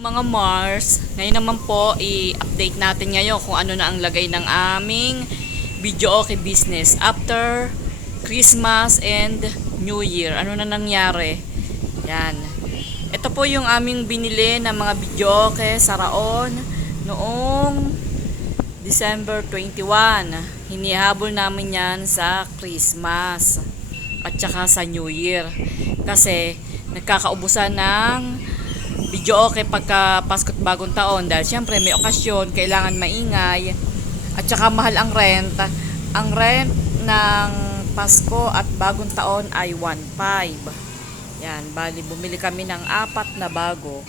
Mga Mars, ngayon naman po i-update natin ngayon kung ano na ang lagay ng aming videoke business after Christmas and New Year. Ano na nangyari? Yan. Ito po yung aming binili ng mga videoke sa Raon noong December 21. Hinihabol namin yan sa Christmas at saka sa New Year. Kasi nagkakaubusan ng videoke pagka Pasko't Bagong Taon dahil syempre may okasyon, kailangan maingay at saka mahal ang rent. Ang rent ng Pasko at Bagong Taon ay 1.5. Yan, bali bumili kami ng 4 na bago.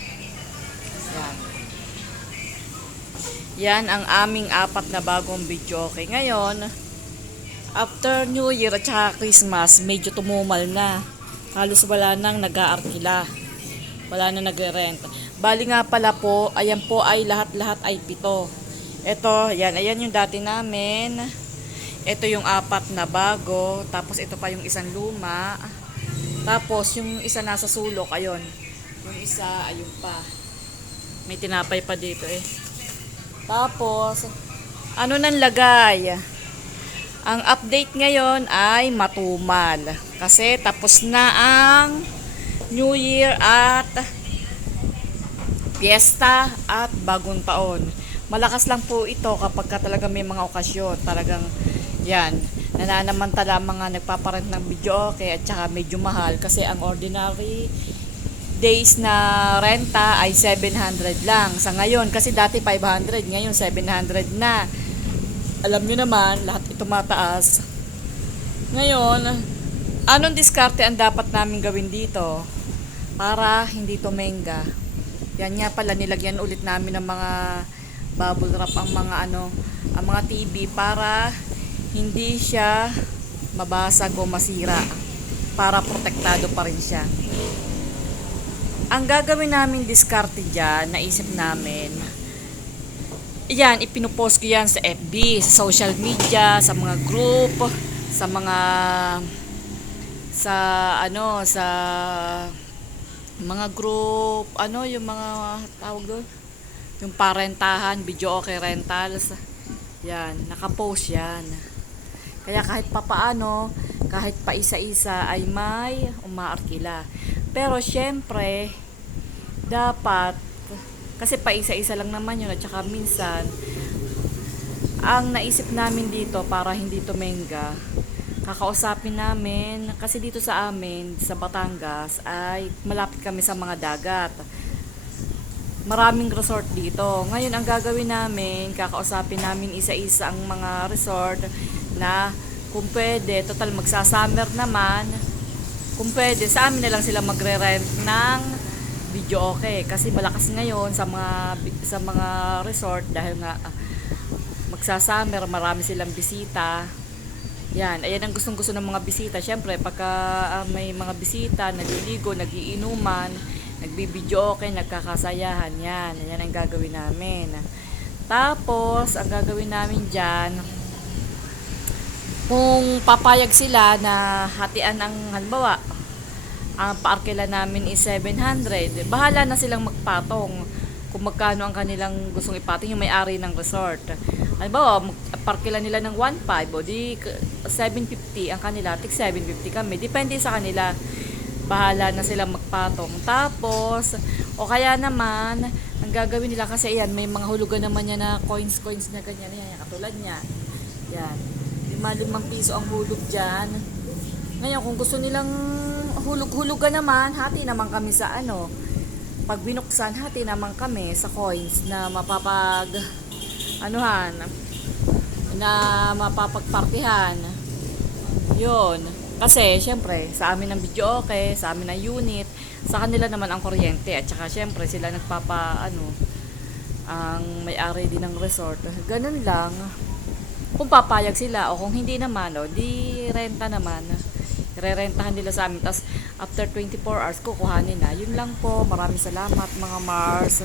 Yan. Yan ang aming 4 na bagong videoke. Ngayon, after New Year at saka Christmas, medyo tumumal na. Halos wala nang nag-aarkila. Wala na nagre-rent. Bali nga pala po, ayan po ay lahat-lahat ay 7. Ito, yan, ayan yung dati namin. Ito yung 4 na bago. Tapos ito pa yung isang luma. Tapos yung isa nasa sulok, ayun. Yung isa, ayun pa. May tinapay pa dito eh. Tapos, ano nang lagay? Ang update ngayon ay matumal. Kasi tapos na ang New Year at Fiesta at Bagong Taon. Malakas lang po ito kapag talaga may mga okasyon. Talagang yan, nananamantala mga nagpaparent ng videoke at saka medyo mahal kasi ang ordinary days na renta ay 700 lang. Sa ngayon, kasi dati 500, ngayon 700 na. Alam nyo naman, lahat ito mataas. Ngayon, anong diskarte ang dapat namin gawin dito para hindi tumenga? Yan nga pala, nilagyan ulit namin ng mga bubble wrap ang mga ang mga TV para hindi siya mabasag o masira, para protektado pa rin siya. Ang gagawin namin diskarte dyan, naisip namin, yan, ipinupost ko yan sa FB, sa social media, sa mga group, sa mga sa mga group, yung mga tawag doon, yung parentahan, videoke rentals. Yan, nakapost yan. Kaya kahit papaano, kahit pa isa-isa ay may umaarkila. Pero syempre, dapat kasi pa isa-isa lang naman yun at saka minsan ang naisip namin dito para hindi tumenga, kakausapin namin kasi dito sa amin sa Batangas ay malapit kami sa mga dagat. Maraming resort dito. Ngayon ang gagawin namin, kakausapin namin isa-isa ang mga resort na kung pwede, total magsasummer naman, kung pwede sa amin na lang sila magre-rent ng videoke kasi malakas ngayon sa mga resort dahil nga magsasummer, marami silang bisita. Yan, ayan ang gustong-gusto ng mga bisita. Syempre, pagka may mga bisita, nagliligo, nagiinuman, nagbibidyoke, nagkakasayahan, yan ang gagawin namin. Tapos, ang gagawin namin dyan, kung papayag sila na hatian ang halimbawa, ang paarkila namin is 700. Bahala na silang magpatong kung magkano ang kanilang gustong ipatong yung may-ari ng resort. Halimbawa, parkila nila ng 1.5 o di 750 ang kanila, tig 750 kami. Depende sa kanila. Bahala na silang magpatong. Tapos, o kaya naman, ang gagawin nila kasi yan, may mga hulugan naman yan na coins na ganyan. Yan, katulad niya. Yan. 5 piso ang hulog dyan. Ngayon, kung gusto nilang hulug-hulugan naman, hati naman kami sa pag binuksan, hati naman kami sa coins na na mapapagpartihan. Yun. Kasi, syempre, sa amin ang videoke, sa amin ang unit, sa kanila naman ang kuryente, at saka syempre, sila ang may-ari din ng resort. Ganun lang. Kung papayag sila, o kung hindi naman, di renta naman. Re-rentahan nila sa amin. Tapos, after 24 hours, kukuhanin na. Yun lang po. Maraming salamat, mga Mars.